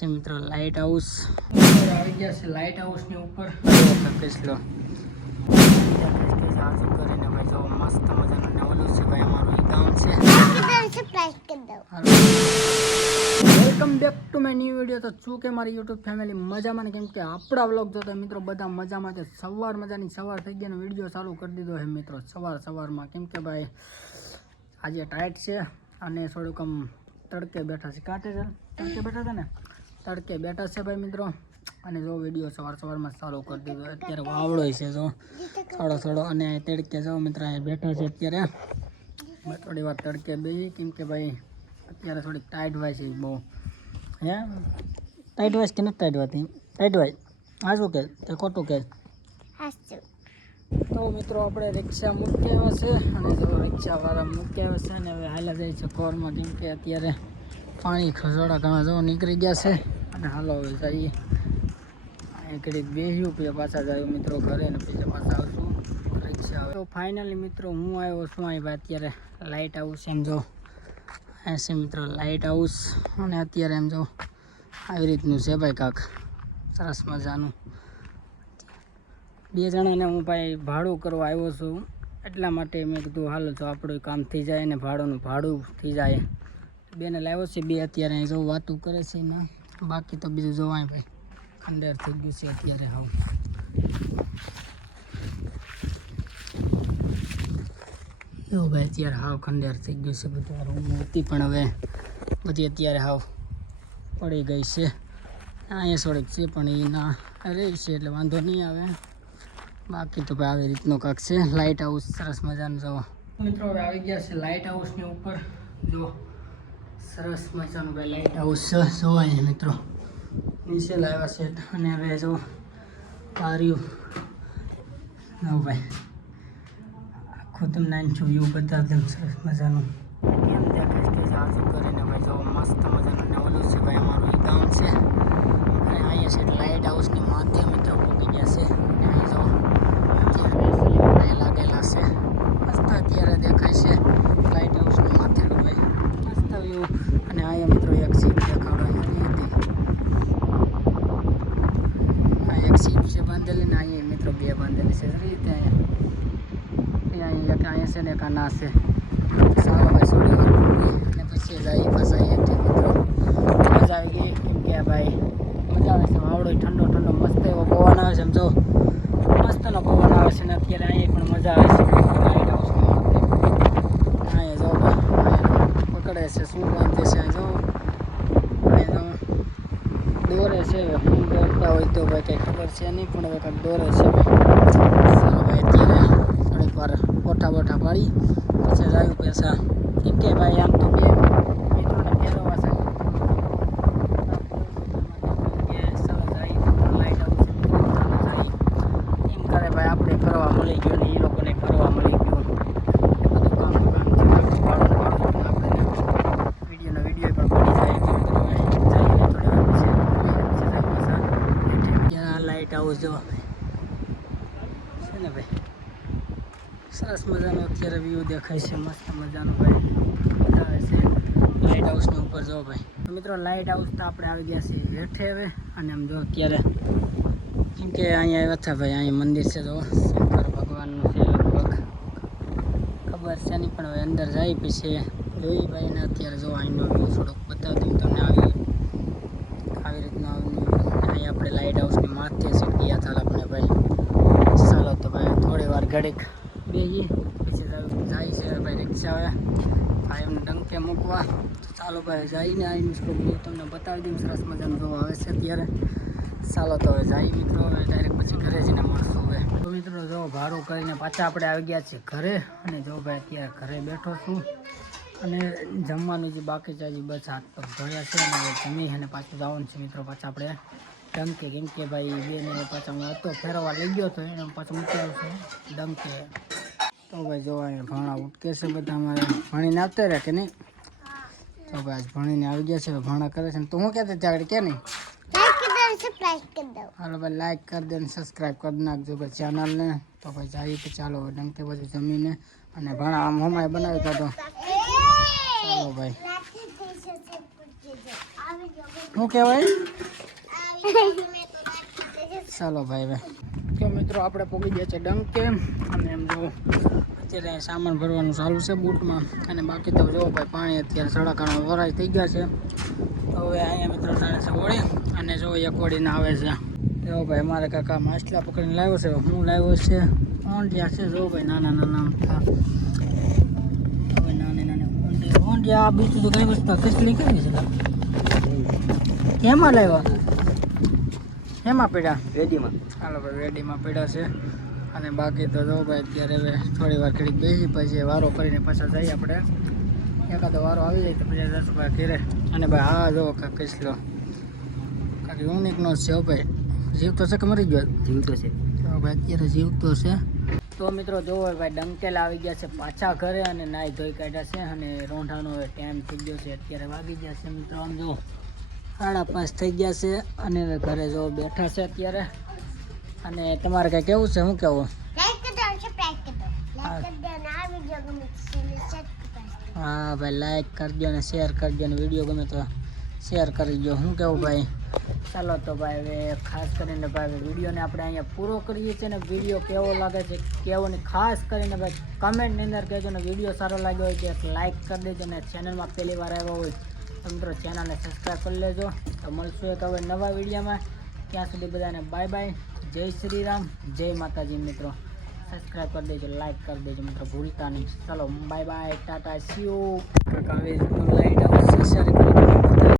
છે મિત્રો light house આવી ગયા છે લાઇટ હાઉસની ઉપર. કરીને ભાઈ જો મસ્ત મજાનું ને ઓલું છે ભાઈ અમારું ગામ છે. Welcome back to my new video તો કે મારી યુટ્યુબ ફેમિલી મજામાં ને? કેમ કે આપણા વ્લોગ જોતા મિત્રો બધા મજામાં છે. સવાર મજાની સવાર થઈ ગયા ને વીડિયો ચાલુ કરી દીધો છે મિત્રો સવાર સવારમાં. કેમ કે ભાઈ આજે ટાઈટ છે અને થોડુંક આમ તડકે બેઠા છે. છે તડકે બેઠા છે ને? તડકે બેઠા છે ભાઈ મિત્રો. અને જો વીડિયો સવાર સવારમાં ચાલુ કરી દીધો. અત્યારે વાવડો છે જો. થોડો થોડો અને તડકે જો મિત્રો અહીંયા બેઠા છે અત્યારે. મેં થોડી વાર તડકે બેસી કેમ કે ભાઈ અત્યારે થોડીક ટાઈટ હોય છે બહુ. હે? ટાઈટ હોય કે નથી ટાઈટ હોતી? ટાઈટ હોય. હા શું કે? તે ખોટું કે? તો મિત્રો આપણે રિક્ષા મૂકી આવ્યા છે. અને જો રિક્ષાવાળા મૂકી આવ્યા છે અને હવે હાલા જાય છે કોરમાં કેમ કે અત્યારે પાણી ખસોડા ઘણા જો નીકળી ગયા છે. અને હાલો હવે જઈએ. ઘડીક બેસ્યું પછી પાછા જાય મિત્રો ઘરે અને પછી પાછા આવશું. રિક્ષા તો ફાઇનલી મિત્રો હું આવ્યો છું અહીં અત્યારે લાઇટ હાઉસ એમ જો. અહીંયા છે મિત્રો લાઇટ હાઉસ અને અત્યારે એમ જો આવી રીતનું છે ભાઈ કાક. સરસ મજાનું. બે જણાને હું ભાઈ ભાડું કરવા આવ્યો છું. એટલા માટે મેં કીધું, હાલો તો આપણું કામ થઈ જાય ને ભાડુંનું ભાડું થઈ જાય. બેને લાવ્યો છે, બે અત્યારે જો વાતું કરે છે ને બાકી તો બીજું જોવાય ભાઈ. ખંડેર થઈ ગયું છે અત્યારે હાવ. એવું ભાઈ, અત્યારે હાવ ખંડેર થઈ ગયું છે બધું. રૂમ હતી પણ હવે બધી અત્યારે હાવ પડી ગઈ છે. અહીંયા થોડીક છે, પણ એ ના રહી છે, એટલે વાંધો નહીં આવે. બાકી તો ભાઈ આવી રીતનો કાંક છે. લાઇટ હાઉસ સરસ મજાનું જવા મિત્રો, હવે આવી ગયા છે લાઇટ હાઉસની ઉપર. જો સરસ મજાનું ભાઈ લાઇટ હાઉસ છે અહીંયા મિત્રો. નીચે લાવ્યા છે અને હવે જો પાર્યું. no ભાઈ. આખું તમને આંચું વ્યૂ બતાવી દઉં સરસ મજાનું. કેમ સ્ટેજ આજુ કરીને ભાઈ જો મસ્ત મજાનું ને ઓલું છે ભાઈ, અમારું ગામ છે. અને અહીંયા છે લાઇટ હાઉસની માથે મિત્રો પૂકી ગયા છે અને અહીં જો અત્યારે ભાઈ લાગેલા છે મસ્ત અત્યારે દેખાય છે લાઇટ હાઉસની માથેનું ભાઈ મસ્ત વ્યૂ અને અહીંયા મિત્રો એક સીટ દેખાડો અહીંયા હતી આ એક સીટ છે બાંધેલી ને અહીંયા મિત્રો, બે બાંધેલી છે. રીતે અહીંયા અહીંયા એક અહીંયા છે ને એક આ ના છે સારો ભાઈ અને પછી જાય અહીંયાથી મિત્રો. મજા આવી ગઈ. કેમ કે ભાઈ મજા આવે છે. આવડો ઠંડો ઠંડો, મસ્ત એવો પવન આવે છે, એમ જો. મસ્તનો પવન આવે છે ને અત્યારે અહીંયા પણ મજા આવે છે. અહીંયા જો પકડે છે, શું બાંધે છે જો. અહીંયા દોરે છે હવે હોય તો ભાઈ કંઈ ખબર છે નહીં, પણ હવે કંઈક દોરે છે ચાલો ભાઈ, અત્યારે થોડીક વાર પોઠા બોઠા પાડી, પછી જાય પૈસા કેમ કે ભાઈ આમ તો બે મિત્રોને ફેરવવા છે એમ કરે ભાઈ આપણે ફરવા મળી ગયો ને એ લોકોને ફરવા મળી ગયો બધું કામ કામ છે ભાડું ભાડું આપણે વિડીયોનો વીડિયો પણ પડી જાય કેમ કે તમે જઈને થોડી વાર પછી પછી જાય પાછા હેઠે. ત્યાં લાઇટ હાઉસ જોવા ને ભાઈ? સરસ મજાનો અત્યારે વ્યૂ દેખાય છે, મસ્ત મજાનો ભાઈ. બતાવે છે. લાઇટ હાઉસની ઉપર જો ભાઈ. મિત્રો લાઇટ હાઉસ તો આપણે આવી ગયા છીએ હેઠે હવે. અને આમ જો અત્યારે, કેમ કે અહીંયા આવ્યા હતા ભાઈ, અહીંયા મંદિર છે જો. શંકર ભગવાનનું છે લગભગ. ખબર છે નહીં, પણ હવે અંદર જાય પછી જોઈ ભાઈને અત્યારે જો અહીંનો વ્યૂ થોડોક બતાવી દઉં તમને આવી આવી રીતના અહીં આપણે લાઇટ હાઉસની માથે છે ગયા હતા આપણે ભાઈ ચાલો તો ભાઈ થોડી વાર ઘડીક બેસી પછી જાય છે ભાઈ રિક્ષા આવે ભાઈ એમને ડંકે મૂકવા. તો ચાલો ભાઈ જઈને આવીને વ્યૂ તમને બતાવી દઉં, સરસ મજાનું જોવા આવે છે અત્યારે. ચાલો તો હવે જાય મિત્રો, હવે ડાયરેક્ટ પછી ઘરે જઈને મળશું હવે. તો મિત્રો જો ભાડું કરીને પાછા આપણે આવી ગયા છીએ ઘરે, અને જો ભાઈ અત્યારે ઘરે બેઠો છું. અને જમવાનું જે બાકી હજી બસ હાથ પર ધોયા છે, અને જમી અને પાછું જવાનું છે મિત્રો પાછા આપણે. ડંકે કેમ કે ભાઈ બેને પાછા હું હતો ફેરવા લઈ ગયો હતો એને પાછું મૂકેલું છે ડંકે. તો ભાઈ જો અહીંયા ભાણા ઉટકે છે બધા અમારે ભણીને આવતા રહ્યા કે નહીં? તો ભાઈ આજ ભણીને આવી ગયા છે ભાણા કરે છે ને. હું કહેતો ત્યાં કે નહીં? હાલો ભાઈ લાઈક કરી દે ને સબસ્ક્રાઈબ કરી નાખજો ભાઈ ચેનલને તો ભાઈ જઈએ તો ચાલો ડંકે બધું જમીને અને ભણા આમ હમાય બનાવી કાઢો. ચાલો ભાઈ. શું કહેવાય? ચાલો ભાઈ ભાઈ તો મિત્રો આપણે પહોંચી ગયા છે ડંકે અને એમ જો અત્યારે સામાન ભરવાનું ચાલુ છે બૂટમાં. અને બાકી તો જો ભાઈ પાણી અત્યારે સડાકાનો વરાજ થઈ ગયા છે. તો હવે અહીંયા મિત્રો ચાલે છે હોળી અને જો એક હોળીને આવે છે. જો ભાઈ મારે કાકા માછલા પકડીને લાવ્યો છે. હું લાવ્યો છે? ઊંડિયા છે જો ભાઈ, નાના નાના. હવે નાની નાની આ બીજું તો કઈ વસ્તુ ખીચડી કેવી છે? કેમાં લાવ્યા? એમાં પડ્યા રેડીમાં. હાલો ભાઈ રેડીમાં પડ્યા છે. અને બાકી તો જો ભાઈ અત્યારે હવે થોડી વાર ઘડીક બેસી પછી વારો કરીને પાછા જઈએ આપણે. એકાદો વારો આવી જાય તો પછી દસ ભાઈ ઘેરે. અને ભાઈ હા જો કાંક કસલો કાંક યુનિકનો છે ભાઈ. જીવ તો છે કે મરી ગયો? જીવતો છે. ભાઈ અત્યારે જીવતો છે. તો મિત્રો જોવો ભાઈ ડંકેલ આવી ગયા છે પાછા ઘરે અને નાઈ ધોઈ કાઢ્યા છે અને રોંઢાનો ટાઈમ થઈ ગયો છે. અત્યારે વાગી ગયા છે મિત્રો આમ જો સાડા પાંચ થઈ ગયા છે અને હવે ઘરે જો બેઠા છે અત્યારે. અને તમારે કઈ કેવું છે? શું કેવું? હા ભાઈ લાઈક કરજો અને શેર કરજો અને વીડિયો ગમે તો શેર કરી દો શું કેવું ભાઈ? ચાલો તો ભાઈ હવે ખાસ કરીને ભાઈ વિડીયોને આપણે અહીંયા પૂરો કરીએ છીએ ને વીડિયો કેવો લાગે છે કેવો ને ખાસ કરીને ભાઈ કમેન્ટની અંદર કહેજો ને વીડિયો સારો લાગ્યો હોય તો એક લાઈક કરી દેજો અને ચેનલમાં પહેલી વાર આવ્યો હોય મિત્રો ચેનલને સબસ્ક્રાઈબ કરી લેજો. તો મળશું એક હવે નવા વિડીયોમાં. ત્યાં સુધી બધાને બાય બાય જય શ્રી રામ જય માતાજી મિત્રો. સબસ્ક્રાઈબ કરી દેજો લાઈક કરી દેજો મિત્રો, ભૂલતા નહીં. ચલો બાય બાય ટાટા સીઓ કાકા લાઈટ આવશે